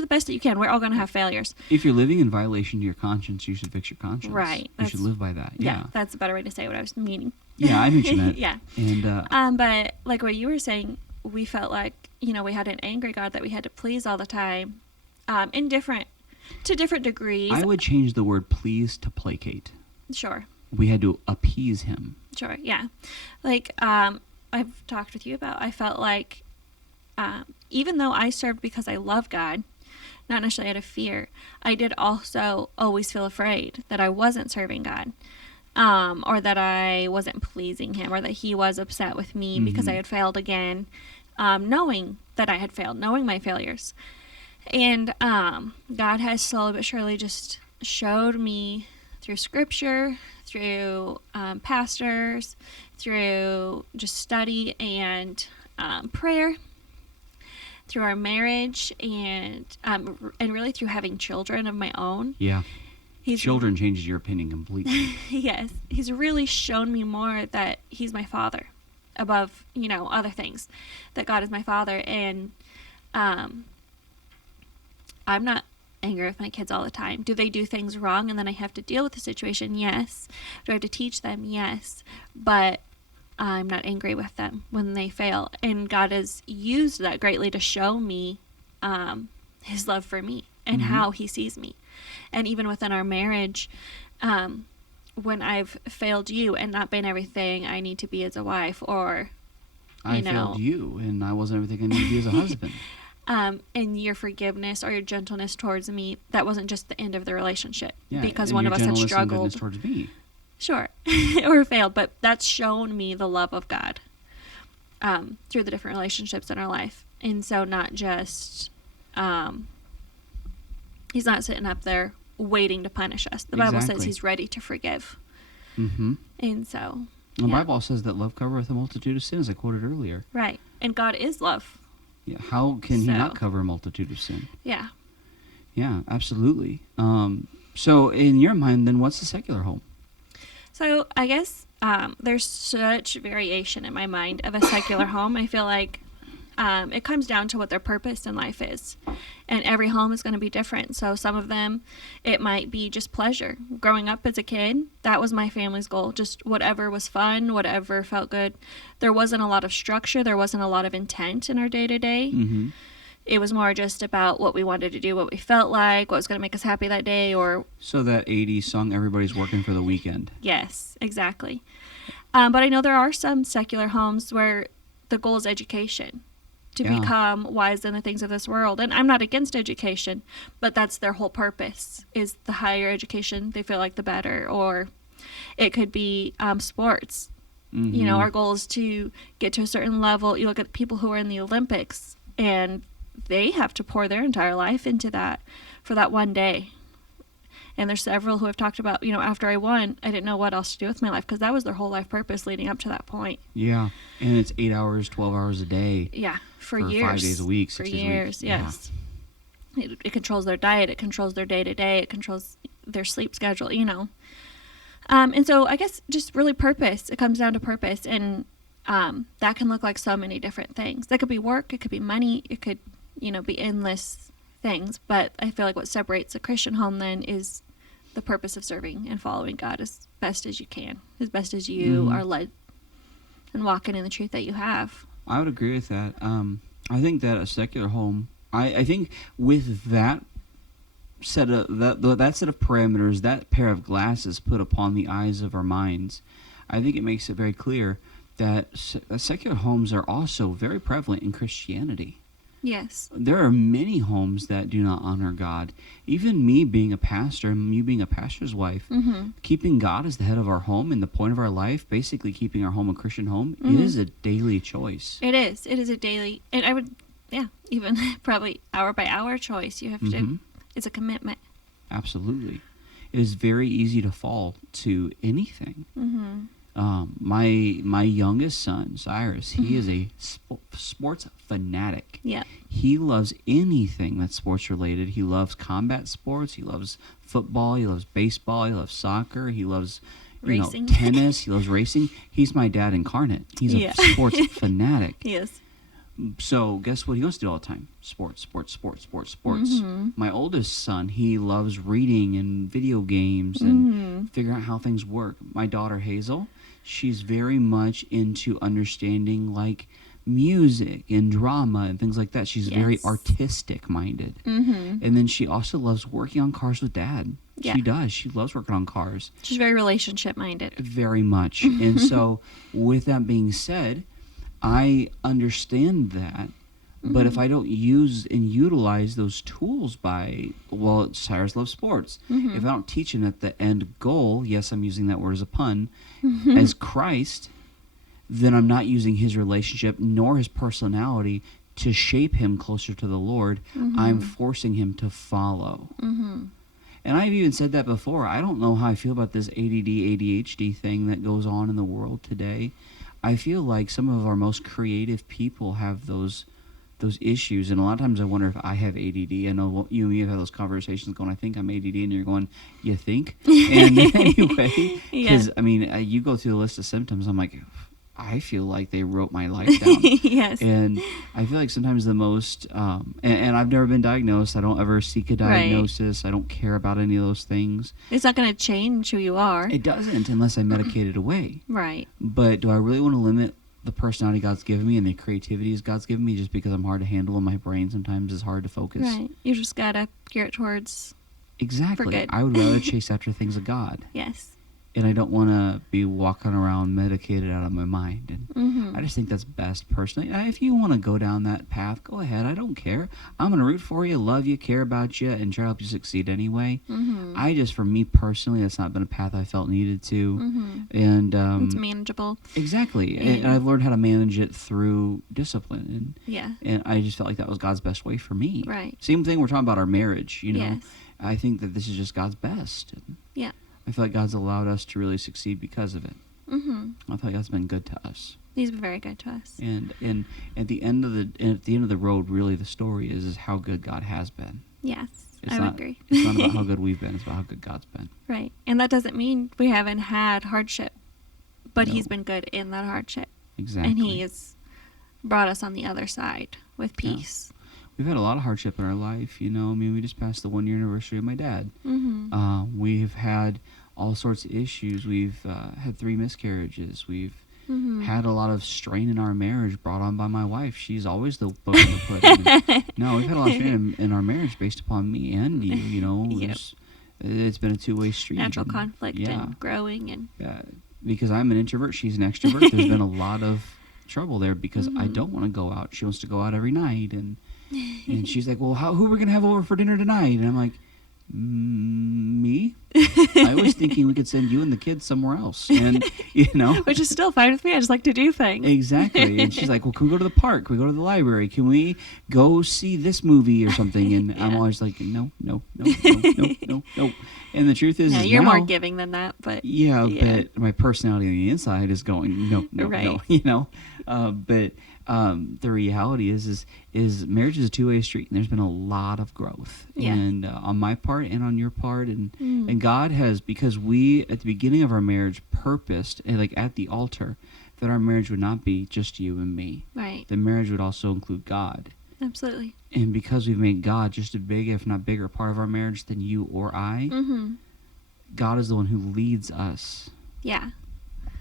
the best that you can. We're all going to have failures. If you're living in violation to your conscience, you should fix your conscience. Right. You should live by that. Yeah. That's a better way to say what I was meaning. Yeah, I mentioned that. Yeah. And But like what you were saying, we felt like, we had an angry God that we had to please all the time, to different degrees. I would change the word please to placate. Sure. We had to appease him. Sure, yeah. Like, I've talked with you about, I felt like, even though I served because I love God, not necessarily out of fear, I did also always feel afraid that I wasn't serving God, or that I wasn't pleasing him, or that he was upset with me because I had failed again, knowing that I had failed, knowing my failures. And God has slowly but surely just showed me through scripture, through pastors, through just study and prayer, through our marriage, and really through having children of my own. Yeah. Children changes your opinion completely. Yes. He's really shown me more that he's my father above, other things, that God is my father. And I'm not angry with my kids all the time. Do they do things wrong and then I have to deal with the situation? Yes. Do I have to teach them? Yes. But I'm not angry with them when they fail. And God has used that greatly to show me his love for me and how he sees me. And even within our marriage, when I've failed you and not been everything I need to be as a wife, or I failed you and I wasn't everything I need to be as a husband. And your forgiveness or your gentleness towards me, that wasn't just the end of the relationship, because and one your of us had gentleness and struggled goodness towards me. Sure. Or failed, but that's shown me the love of God through the different relationships in our life. And so not just he's not sitting up there waiting to punish us. The Bible says he's ready to forgive. And so the Bible says that love covereth a multitude of sins, I quoted earlier. Right. And God is love. Yeah. How can he not cover a multitude of sin? Yeah. Yeah, absolutely. So in your mind, then what's the secular home? So I guess there's such variation in my mind of a secular home. I feel like it comes down to what their purpose in life is. And every home is going to be different. So some of them, it might be just pleasure. Growing up as a kid, that was my family's goal. Just whatever was fun, whatever felt good. There wasn't a lot of structure. There wasn't a lot of intent in our day-to-day. It was more just about what we wanted to do, what we felt like, what was going to make us happy that day, or... So that 80s song, Everybody's Working for the Weekend. Yes, exactly. But I know there are some secular homes where the goal is education, to become wise in the things of this world. And I'm not against education, but that's their whole purpose, is the higher education they feel like the better. Or it could be sports. Our goal is to get to a certain level. You look at people who are in the Olympics, and they have to pour their entire life into that for that one day. And there's several who have talked about, after I won, I didn't know what else to do with my life, because that was their whole life purpose leading up to that point. Yeah. And it's 8 hours, 12 hours a day. Yeah. For years. 5 days a week, 6 for days years, a week. Yes. Yeah. It controls their diet. It controls their day-to-day. It controls their sleep schedule, And so I guess just really purpose. It comes down to purpose. And that can look like so many different things. That could be work. It could be money. It could, be endless things. But I feel like what separates a Christian home then is the purpose of serving and following God as best as you can, as best as you are led, and walking in the truth that you have. I would agree with that. I think that a secular home, I think with that set of that set of parameters, that pair of glasses put upon the eyes of our minds, I think it makes it very clear that secular homes are also very prevalent in Christianity. Yes. There are many homes that do not honor God. Even me being a pastor, and you being a pastor's wife, keeping God as the head of our home and the point of our life, basically keeping our home a Christian home, is a daily choice. It is. It is a daily, and I would, even probably hour by hour choice. You have to, it's a commitment. Absolutely. It is very easy to fall to anything. My youngest son, Cyrus, he is a sports fanatic. Yeah. He loves anything that's sports related. He loves combat sports. He loves football. He loves baseball. He loves soccer. He loves racing. Tennis. He loves racing. He's my dad incarnate. He's a sports fanatic. Yes. So guess what he wants to do all the time? Sports. My oldest son, he loves reading and video games and figuring out how things work. My daughter Hazel, she's very much into understanding like music and drama and things like that. She's very Yes. artistic minded. Mm-hmm. And then she also loves working on cars with Dad. Yeah. She does. She loves working on cars She's very relationship minded. very much. And so, with that being said, I understand that. But if I don't use and utilize those tools Cyrus loves sports. Mm-hmm. If I don't teach him that the end goal, yes, I'm using that word as a pun, Mm-hmm. as Christ, then I'm not using his relationship nor his personality to shape him closer to the Lord. I'm forcing him to follow. Mm-hmm. And I've even said that before. I don't know how I feel about this ADD, ADHD thing that goes on in the world today. I feel like some of our most creative people have those issues, and a lot of times I wonder if I have ADD. I know you and me have had those conversations going, I think I'm ADD, and you're going, you think? And anyway, because, Yeah. I mean, you go through the list of symptoms, I'm like, I feel like they wrote my life down. Yes. And I feel like sometimes the most, and I've never been diagnosed. I don't ever seek a Right. diagnosis. I don't care about any of those things. It's not going to change who you are. It doesn't unless I medicate it away. Right. But do I really want to limit the personality God's given me and the creativity God's given me just because I'm hard to handle and my brain sometimes is hard to focus? Right. You just got to gear it towards, Exactly. For good. I would rather chase after things of God. yes. And I don't want to be walking around medicated out of my mind. And Mm-hmm. I just think that's best personally. If you want to go down that path, go ahead. I don't care. I'm going to root for you, love you, care about you, and try to help you succeed anyway. Mm-hmm. For me personally, that's not been a path I felt needed to. Mm-hmm. And It's manageable. exactly. Yeah. And I've learned how to manage it through discipline. Yeah. And I just felt like that was God's best way for me. Right. Same thing, we're talking about our marriage, Yes. I think that this is just God's best. And Yeah. I feel like God's allowed us to really succeed because of it. Mm-hmm. I feel like that's been good to us. He's been very good to us. And at the end of the road, really the story is how good God has been. Yes. It's I not, would agree. It's not about how good we've been, it's about how good God's been. Right. And that doesn't mean we haven't had hardship, but No. he's been good in that hardship. Exactly. And he has brought us on the other side with Yeah. peace. We've had a lot of hardship in our life, I mean, we just passed the 1-year anniversary of my dad. Mm-hmm. We've had all sorts of issues. We've had 3 miscarriages. We've Mm-hmm. had a lot of strain in our marriage brought on by my wife. She's always the book in the pudding. No, we've had a lot of strain in our marriage based upon me and you, Yep. It's been a two-way street. Natural and, conflict yeah, and growing and because I'm an introvert, she's an extrovert. There's been a lot of trouble there because I Mhm. don't want to go out. She wants to go out every night, and she's like, "Well, who are we gonna have over for dinner tonight?" And I'm like, "Me." I was thinking we could send you and the kids somewhere else, and which is still fine with me. I just like to do things. exactly. And she's like, "Well, can we go to the park? Can we go to the library? Can we go see this movie or something?" And I'm Yeah. always like, "No." And the truth is, Yeah, is you're more now- giving than that, but Yeah, Yeah. but my personality on the inside is going no, Right. But the reality is marriage is a two-way street, and there's been a lot of growth, Yeah. and on my part and on your part, and Mm. and God has, because we at the beginning of our marriage purposed, and like at the altar, that our marriage would not be just you and me. right. The marriage would also include God. Absolutely. And because we've made God just a big, if not bigger, part of our marriage than you or I, Mm-hmm. God is the one who leads us. Yeah.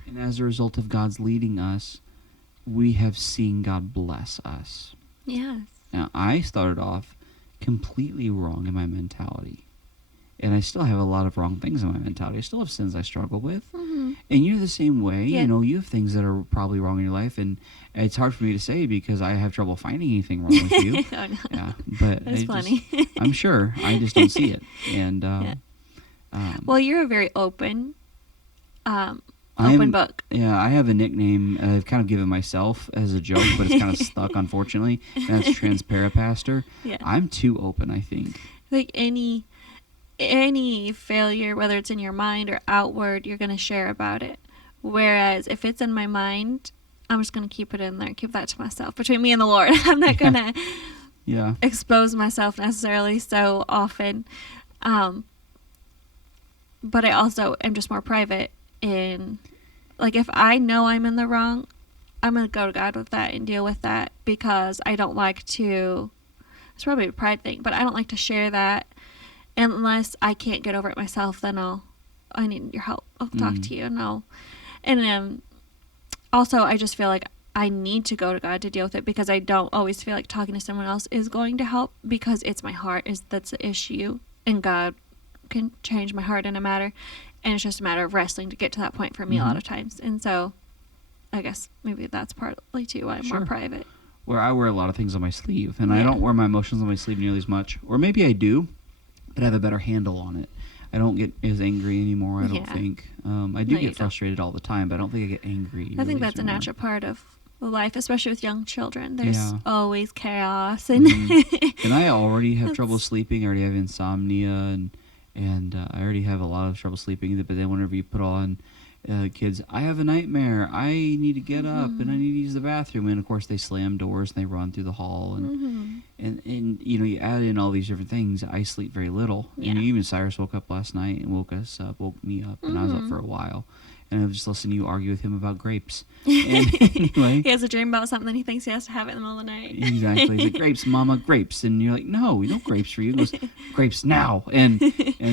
And as a result of God's leading us, we have seen God bless us. Yes. Now, I started off completely wrong in my mentality. And I still have a lot of wrong things in my mentality. I still have sins I struggle with. Mm-hmm. And you're the same way. Yeah. You have things that are probably wrong in your life. And it's hard for me to say because I have trouble finding anything wrong with you. Oh, no. Yeah, but That's funny. I'm sure. I just don't see it. And Yeah. Well, you're a very open book. Yeah, I have a nickname I've kind of given myself as a joke, but it's kind of stuck, unfortunately. And that's Transparapaster. Yeah. I'm too open, I think. Like any failure, whether it's in your mind or outward, you're going to share about it. Whereas if it's in my mind, I'm just going to keep it in there, keep that to myself, between me and the Lord. I'm not going to Yeah. expose myself necessarily so often. But I also am just more private in, like, if I know I'm in the wrong, I'm going to go to God with that and deal with that, because I don't like to, it's probably a pride thing, but I don't like to share that unless I can't get over it myself. Then I need your help. I'll talk to you, and also I just feel like I need to go to God to deal with it, because I don't always feel like talking to someone else is going to help, because it's my heart that's the issue, and God can change my heart in a matter, and it's just a matter of wrestling to get to that point for me a lot of times. And so I guess maybe that's partly too why I'm more private. Where I wear a lot of things on my sleeve, and I don't wear my emotions on my sleeve nearly as much. Or maybe I do, but I have a better handle on it. I don't get as angry anymore, I don't think. I do get frustrated all the time, but I don't think I get angry. I think that's a natural part of life, especially with young children. There's always chaos. And and I already have trouble sleeping. I already have insomnia, and I already have a lot of trouble sleeping. But then whenever you put on kids, I have a nightmare, I need to get up and I need to use the bathroom, and of course they slam doors and they run through the hall, and you add in all these different things. I sleep very little, and even Cyrus woke up last night and woke me up, and I was up for a while, and I was just listening to you argue with him about grapes. And anyway, he has a dream about something, he thinks he has to have it in the middle of the night. Exactly. He's like, grapes, mama, grapes. And you're like, no, we don't grapes for you. He goes, grapes now. And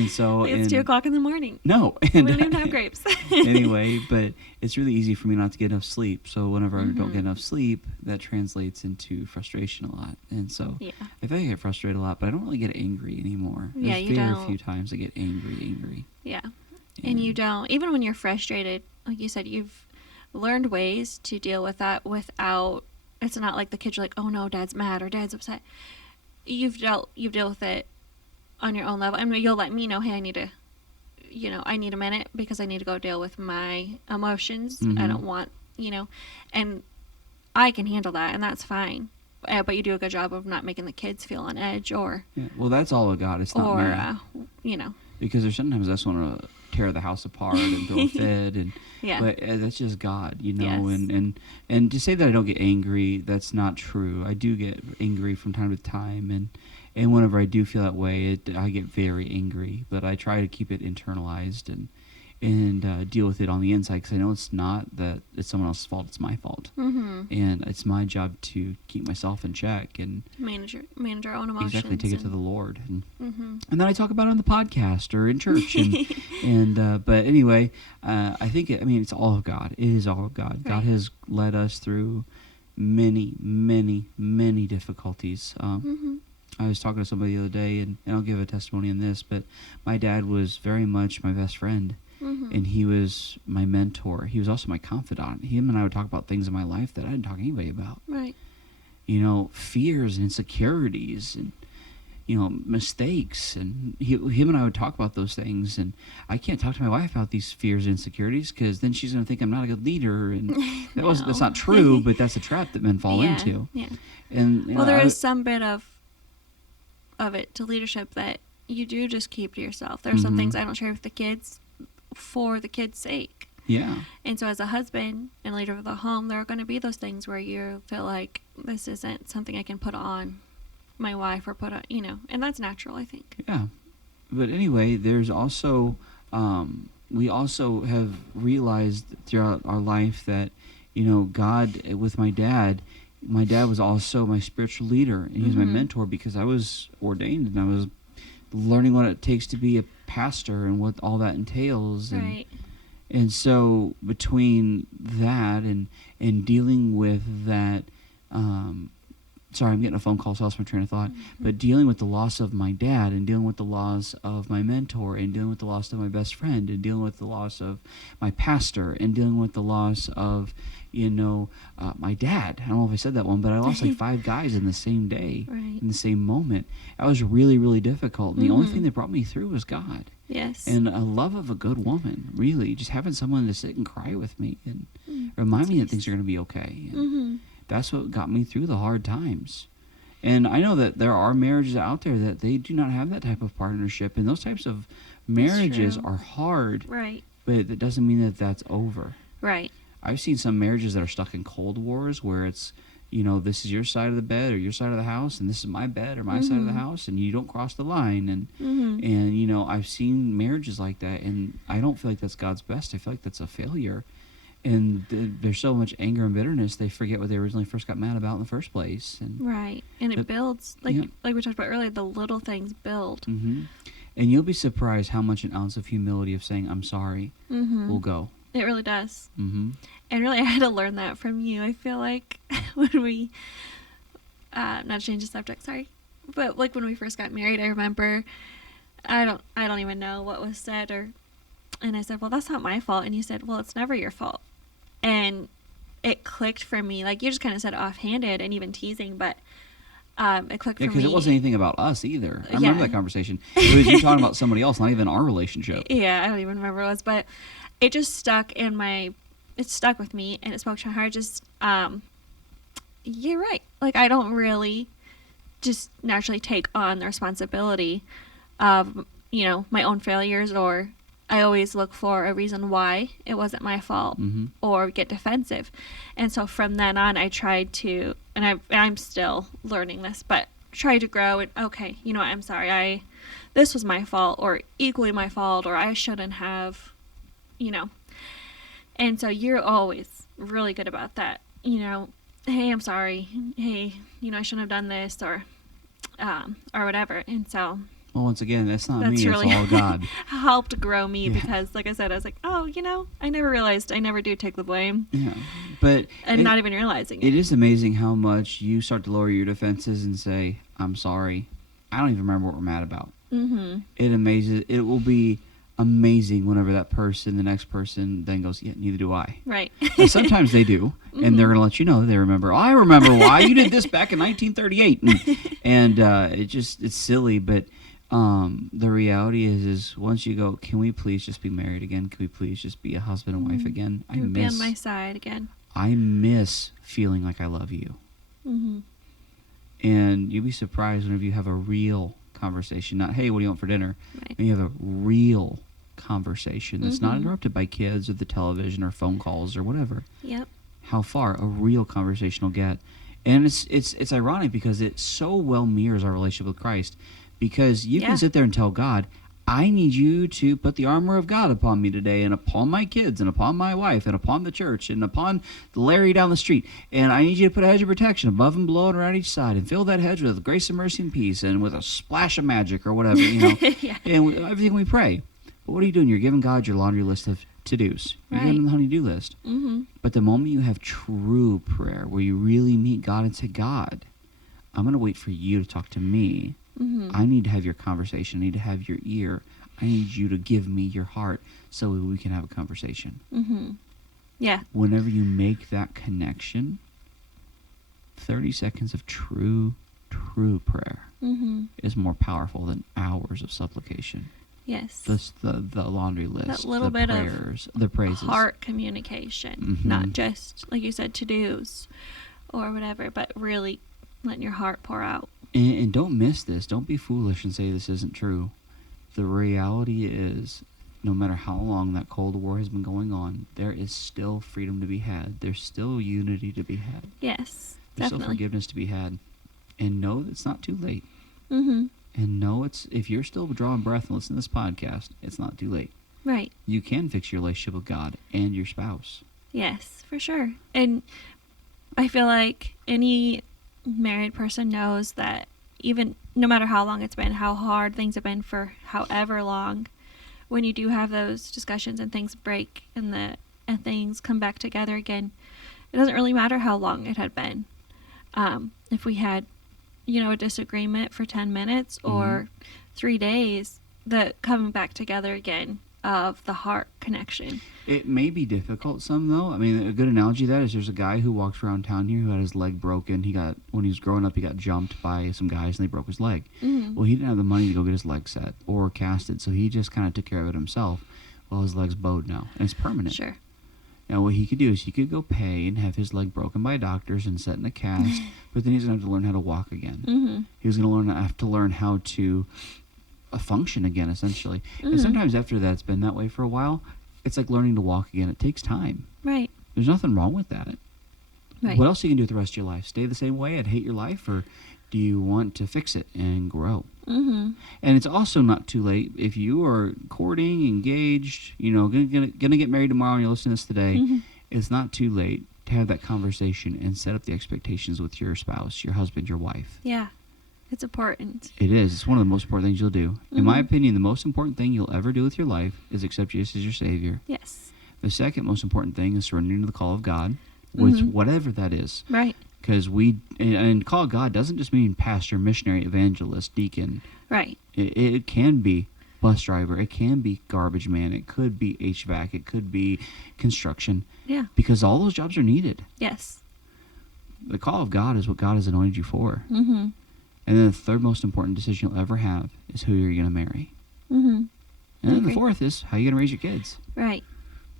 so... It's 2 o'clock in the morning. No. And we don't even have grapes. Anyway, but it's really easy for me not to get enough sleep. So whenever I don't get enough sleep, that translates into frustration a lot. And so I think I get frustrated a lot, but I don't really get angry anymore. There's very few times I get angry. Yeah. And you don't, even when you're frustrated, like you said, you've learned ways to deal with that without, it's not like the kids are like, oh no, dad's mad or dad's upset. You've dealt with it on your own level. I mean, you'll let me know, hey, I need a minute because I need to go deal with my emotions. I don't want, and I can handle that, and that's fine. But you do a good job of not making the kids feel on edge or... Yeah, well, that's all of God. It's not me. Because there's sometimes I just want to tear the house apart and throw a fit, but that's just God, Yes. and to say that I don't get angry, that's not true. I do get angry from time to time, and whenever I do feel that way, I get very angry, but I try to keep it internalized and deal with it on the inside, because I know it's not that it's someone else's fault, it's my fault. And it's my job to keep myself in check and manage our own emotions. Exactly, take it to the Lord. And then I talk about it on the podcast or in church. But anyway, I think, it's all of God. It is all of God. Right. God has led us through many, many, many difficulties. I was talking to somebody the other day, and I'll give a testimony on this, but my dad was very much my best friend. And he was my mentor. He was also my confidant. Him and I would talk about things in my life that I didn't talk to anybody about. Right. Fears and insecurities and, mistakes. And him and I would talk about those things. And I can't talk to my wife about these fears and insecurities, because then she's going to think I'm not a good leader. And that's not true, but that's a trap that men fall into. Yeah. And there is some bit of it to leadership that you do just keep to yourself. There are some things I don't share with the kids for the kids' sake. Yeah. And so as a husband and leader of the home, there are going to be those things where you feel like this isn't something I can put on my wife or put on, and that's natural, I think. Yeah. But anyway, there's also, we also have realized throughout our life that, God, with my dad was also my spiritual leader, and he was my mentor, because I was ordained and I was learning what it takes to be a pastor and what all that entails. Right. And so between that and dealing with that, sorry, I'm getting a phone call, so I lost my train of thought. But dealing with the loss of my dad, and dealing with the loss of my mentor, and dealing with the loss of my best friend, and dealing with the loss of my pastor, and dealing with the loss of, my dad. I don't know if I said that one, but I lost like 5 guys in the same day, in the same moment. That was really, really difficult. And the only thing that brought me through was God. Yes. And a love of a good woman, really. Just having someone to sit and cry with me and remind me that things are going to be okay. That's what got me through the hard times. And I know that there are marriages out there that they do not have that type of partnership. And those types of marriages are hard. Right. But that doesn't mean that that's over. Right. I've seen some marriages that are stuck in cold wars where it's, this is your side of the bed or your side of the house, and this is my bed or my side of the house, and you don't cross the line. And I've seen marriages like that, and I don't feel like that's God's best. I feel like that's a failure. And there's so much anger and bitterness, they forget what they originally first got mad about in the first place. And right. And it builds, like we talked about earlier, the little things build. And you'll be surprised how much an ounce of humility of saying, I'm sorry, will go. It really does. Mm-hmm. And really, I had to learn that from you. I feel like when we, not to change the subject, sorry, but like when we first got married, I remember, I don't even know what was said, and I said, well, that's not my fault. And you said, well, it's never your fault. And it clicked for me. Like, you just kind of said offhanded and even teasing, but it clicked for me. Because it wasn't anything about us either. I Yeah. remember that conversation. It was you talking about somebody else, not even our relationship. Yeah, I don't even remember what it was, but it just stuck it stuck with me, and it spoke to my heart. Just, you're right. Like, I don't really just naturally take on the responsibility of, my own failures, or I always look for a reason why it wasn't my fault, Mm-hmm. or get defensive. And so from then on, I tried to, and I'm still learning this, but try to grow and, okay, you know what, I'm sorry, this was my fault, or equally my fault, or I shouldn't have, And so you're always really good about that, hey, I'm sorry, hey, I shouldn't have done this, or whatever. And so Well, once again, that's not that's me. really It's all God. helped grow me, Yeah. because, like I said, I was like, oh, I never realized I never do take the blame, Yeah, but and not even realizing it is amazing how much you start to lower your defenses and say, "I'm sorry." I don't even remember what we're mad about. Mm-hmm. It will be amazing whenever that person, the next person, then goes, "Yeah, neither do I." Right. Now, sometimes they do, and they're gonna let you know they remember. I remember why you did this back in 1938, and it's silly, but. The reality is once you go, can we please just be married again? Can we please just be a husband and wife again? You would be on my side again. I miss feeling like I love you. Mm-hmm. And you'll be surprised whenever you have a real conversation, not, hey, what do you want for dinner? Right. When you have a real conversation that's not Mhm. interrupted by kids or the television or phone calls or whatever. Yep. How far a real conversation will get. And it's ironic because it so well mirrors our relationship with Christ. Because you Yeah. can sit there and tell God, I need you to put the armor of God upon me today, and upon my kids, and upon my wife, and upon the church, and upon the Larry down the street. And I need you to put a hedge of protection above and below and around each side, and fill that hedge with grace and mercy and peace, and with a splash of magic or whatever, Yeah. And everything we pray. But what are you doing? You're giving God your laundry list of to-dos. You're giving him the honey-do list. Mm-hmm. But the moment you have true prayer, where you really meet God and say, God, I'm going to wait for you to talk to me. Mm-hmm. I need to have your conversation. I need to have your ear. I need you to give me your heart so we can have a conversation. Mm-hmm. Yeah. Whenever you make that connection, 30 seconds of true prayer Mm-hmm. is more powerful than hours of supplication. Yes. The laundry list, That little the bit prayers, the praises. Heart communication, Mhm. not just, like you said, to-dos or whatever, but really letting your heart pour out. And don't miss this. Don't be foolish and say this isn't true. The reality is, no matter how long that Cold War has been going on, there is still freedom to be had. There's still unity to be had. Yes, There's still definitely. forgiveness to be had. And know that it's not too late. Mm-hmm. And know if you're still drawing breath and listening to this podcast, it's not too late. Right. You can fix your relationship with God and your spouse. Yes, for sure. And I feel like any married person knows that even no matter how long it's been, how hard things have been for however long, when you do have those discussions and things break and things come back together again, it doesn't really matter how long it had been. If we had, a disagreement for 10 minutes or 3 days, the coming back together again of the heart connection. It may be difficult some, though. I mean, a good analogy of that is there's a guy who walks around town here who had his leg broken. When he was growing up, he got jumped by some guys and they broke his leg. Mm-hmm. Well, he didn't have the money to go get his leg set or casted, so he just kind of took care of it himself. Well, his leg's bowed now, and it's permanent. Sure. Now, what he could do is he could go pay and have his leg broken by doctors and set in a cast, but then he's going to have to learn how to walk again. Mm-hmm. He was going to have to learn how to function again, essentially. And Mhm. sometimes after that's been that way for a while, it's like learning to walk again. It takes time. Right. There's nothing wrong with that. Right. What else are you can do with the rest of your life? Stay the same way and hate your life, or do you want to fix it and grow? Mm-hmm. And it's also not too late if you are courting, engaged, gonna get married tomorrow and you're listening to this today. Mm-hmm. It's not too late to have that conversation and set up the expectations with your spouse, your husband, your wife. Yeah. It's important. It is. It's one of the most important things you'll do. In my Mhm. opinion, the most important thing you'll ever do with your life is accept Jesus as your Savior. Yes. The second most important thing is surrendering to the call of God, with whatever that is. Right. Because and call of God doesn't just mean pastor, missionary, evangelist, deacon. Right. It can be bus driver. It can be garbage man. It could be HVAC. It could be construction. Yeah. Because all those jobs are needed. Yes. The call of God is what God has anointed you for. Mm-hmm. And then the third most important decision you'll ever have is who you're going to marry. Mm-hmm. And then the fourth is how you're going to raise your kids. Right.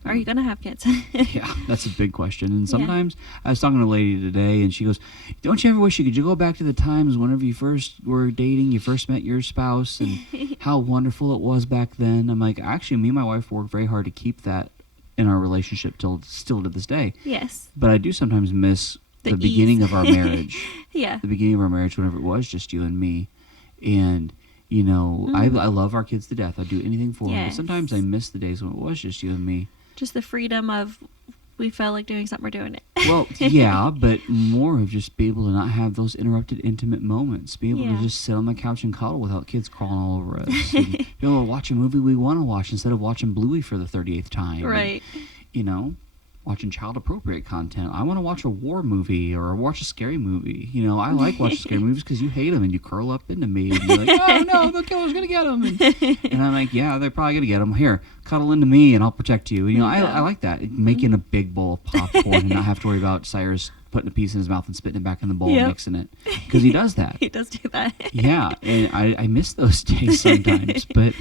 Are you going to have kids? Yeah, that's a big question. And sometimes I was talking to a lady today, and she goes, don't you ever wish you could go back to the times whenever you first were dating, you first met your spouse, and how wonderful it was back then? I'm like, actually, me and my wife worked very hard to keep that in our relationship still to this day. Yes. But I do sometimes miss the ease. beginning of our marriage. Yeah. The beginning of our marriage, whenever it was just you and me. And, you know, I love our kids to death. I'd do anything for them. But Yes. sometimes I miss the days when it was just you and me. Just the freedom of we felt like doing something, we're doing it. Well, yeah, but more of just be able to not have those interrupted intimate moments. Be able to just sit on the couch and cuddle without kids crawling all over us. And be able to watch a movie we want to watch instead of watching Bluey for the 38th time. Right. And, you know, watching child-appropriate content. I want to watch a war movie or watch a scary movie. You know, I like watching scary movies because you hate them and you curl up into me and you're like, oh, no, the killer's going to get them. And I'm like, yeah, they're probably going to get them. Here, cuddle into me and I'll protect you. And, you know, I like that. Making a big bowl of popcorn and not have to worry about Cyrus putting a piece in his mouth and spitting it back in the bowl and mixing it. Because he does that. He does do that. Yeah, and I miss those days sometimes. But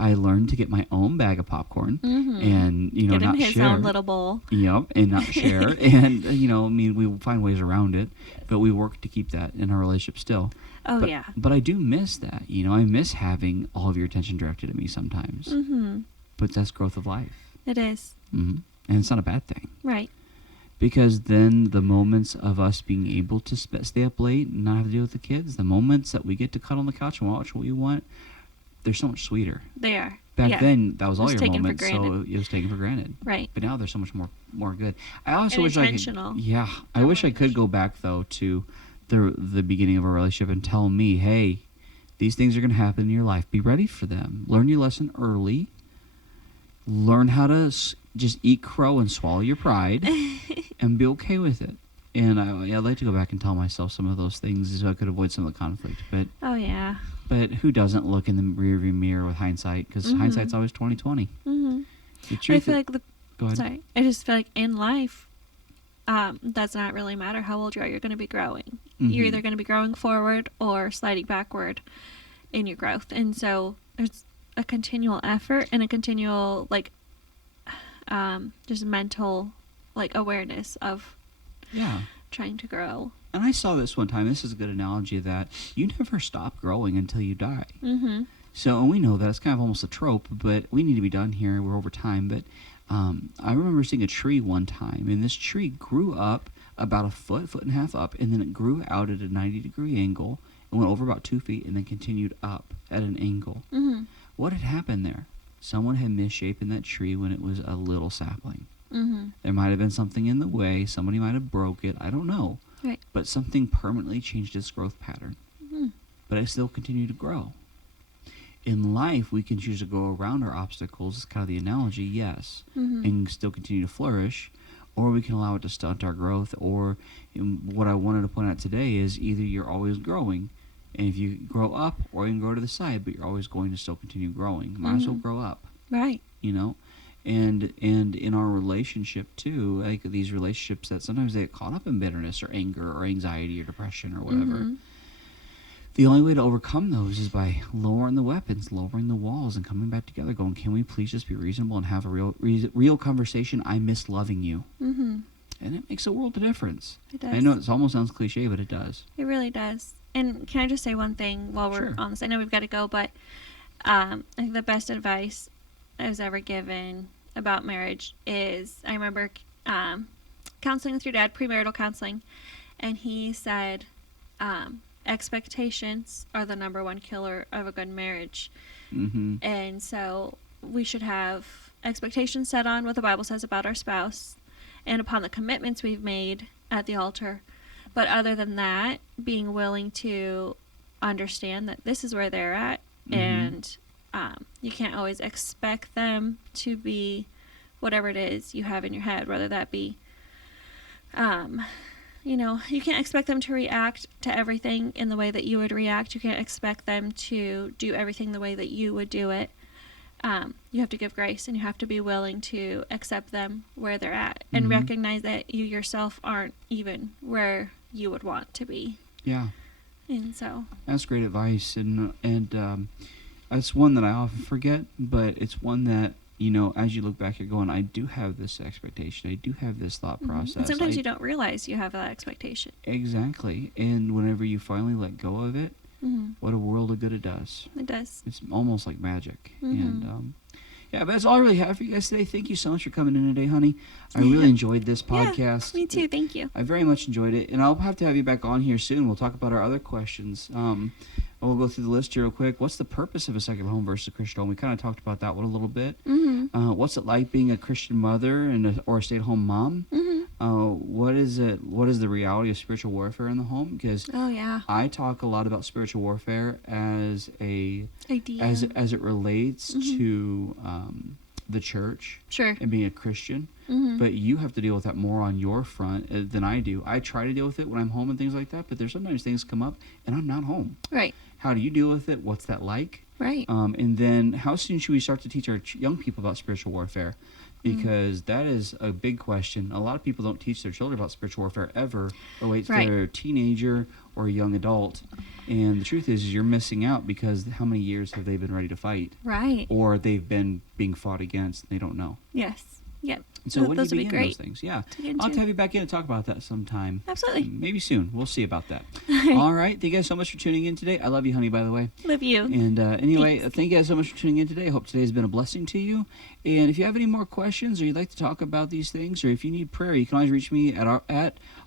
I learned to get my own bag of popcorn and, you know, Get him not his share. own little bowl. Yep, and not share. And, you know, I mean, we find ways around it, but we work to keep that in our relationship still. Oh, but, yeah. But I do miss that. You know, I miss having all of your attention directed at me sometimes. Mm-hmm. But that's growth of life. It is. Mm-hmm. And it's not a bad thing. Right. Because then the moments of us being able to stay up late and not have to deal with the kids, the moments that we get to cuddle on the couch and watch what we want, they're so much sweeter. They are. Back then, that was all your taken for moments, so granted. it was taken for granted. Right. But now there's so much more good. I also And wish I could. intentional. Yeah, I wish I could go back though to the beginning of a relationship and tell me, hey, these things are going to happen in your life. Be ready for them. Learn your lesson early. Learn how to just eat crow and swallow your pride, and be okay with it. And I'd like to go back and tell myself some of those things so I could avoid some of the conflict. But Oh, yeah. but who doesn't look in the rearview mirror with hindsight? Because hindsight's always 20/20. Mm-hmm. The I truth. feel like Go ahead. Sorry. I just feel like in life, does not really matter how old you are. You're going to be growing. You're Mhm. either going to be growing forward or sliding backward in your growth. And so there's a continual effort and a continual, like, just mental, like, awareness of Yeah. trying to grow. And I saw this one time. This is a good analogy of that you never stop growing until you die. Mm-hmm. So, and we know that it's kind of almost a trope, but we need to be done here. We're over time. But I remember seeing a tree one time, and this tree grew up about a foot and a half up, and then it grew out at a 90-degree angle and went over about 2 feet and then continued up at an angle. Mm-hmm. What had happened there? Someone had misshapen that tree when it was a little sapling. Mm-hmm. There might have been something in the way. Somebody might have broke it. I don't know. Right. But something permanently changed its growth pattern. Mm-hmm. But it still continued to grow. In life, we can choose to go around our obstacles. It's kind of the analogy, yes, Mm-hmm. and still continue to flourish. Or we can allow it to stunt our growth. Or what I wanted to point out today is either you're always growing, and if you grow up, or you can grow to the side, but you're always going to still continue growing. Might as well grow up, Right. you know? And in our relationship too, like these relationships that sometimes they get caught up in bitterness or anger or anxiety or depression or whatever. Mm-hmm. The only way to overcome those is by lowering the weapons, lowering the walls, and coming back together, going, can we please just be reasonable and have a real conversation? I miss loving you. Mm-hmm. And it makes a world of difference. It does. I know it almost sounds cliche, but it does. It really does. And can I just say one thing while we're Sure. on this? I know we've got to go, but I think the best advice I was ever given about marriage is I remember counseling with your dad, premarital counseling, and he said expectations are the number one killer of a good marriage. Mm-hmm. And so we should have expectations set on what the Bible says about our spouse and upon the commitments we've made at the altar. But other than that, being willing to understand that this is where they're at, Mhm. and you can't always expect them to be whatever it is you have in your head, whether that be, you can't expect them to react to everything in the way that you would react. You can't expect them to do everything the way that you would do it. You have to give grace, and you have to be willing to accept them where they're at and recognize that you yourself aren't even where you would want to be. Yeah. And so That's great advice, and that's one that I often forget, but it's one that, as you look back, you're going, I do have this expectation. I do have this thought process. And sometimes you don't realize you have that expectation. Exactly. And whenever you finally let go of it, what a world of good it does. It does. It's almost like magic. And but that's all I really have for you guys today. Thank you so much for coming in today, honey. I really enjoyed this podcast. Yeah, me too. Thank you. I very much enjoyed it. And I'll have to have you back on here soon. We'll talk about our other questions. We'll go through the list here real quick. What's the purpose of a secular home versus a Christian home? We kind of talked about that one a little bit. What's it like being a Christian mother or a stay-at-home mom? What is the reality of spiritual warfare in the home? Because I talk a lot about spiritual warfare as as it relates to the church and being a Christian. But you have to deal with that more on your front than I do. I try to deal with it when I'm home and things like that, but there's sometimes things come up and I'm not home. Right. How do you deal with it? What's that like? Right. And then how soon should we start to teach our young people about spiritual warfare? Because that is a big question. A lot of people don't teach their children about spiritual warfare ever, or wait till they're a teenager or a young adult. And the truth is you're missing out, because how many years have they been ready to fight? Right. Or they've been being fought against and they don't know. Yes. Yep. So when do you begin great those things? Yeah. I'll have to have you back in and talk about that sometime. Absolutely. Maybe soon. We'll see about that. All right. Thank you guys so much for tuning in today. I love you, honey, by the way. Love you. And anyway, thank you guys so much for tuning in today. I hope today has been a blessing to you. And if you have any more questions, or you'd like to talk about these things, or if you need prayer, you can always reach me at our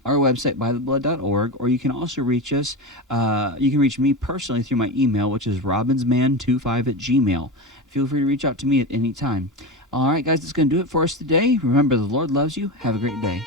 website, bytheblood.org, or you can also reach us. You can reach me personally through my email, which is robinsman25@gmail.com. Feel free to reach out to me at any time. All right, guys, that's going to do it for us today. Remember, the Lord loves you. Have a great day.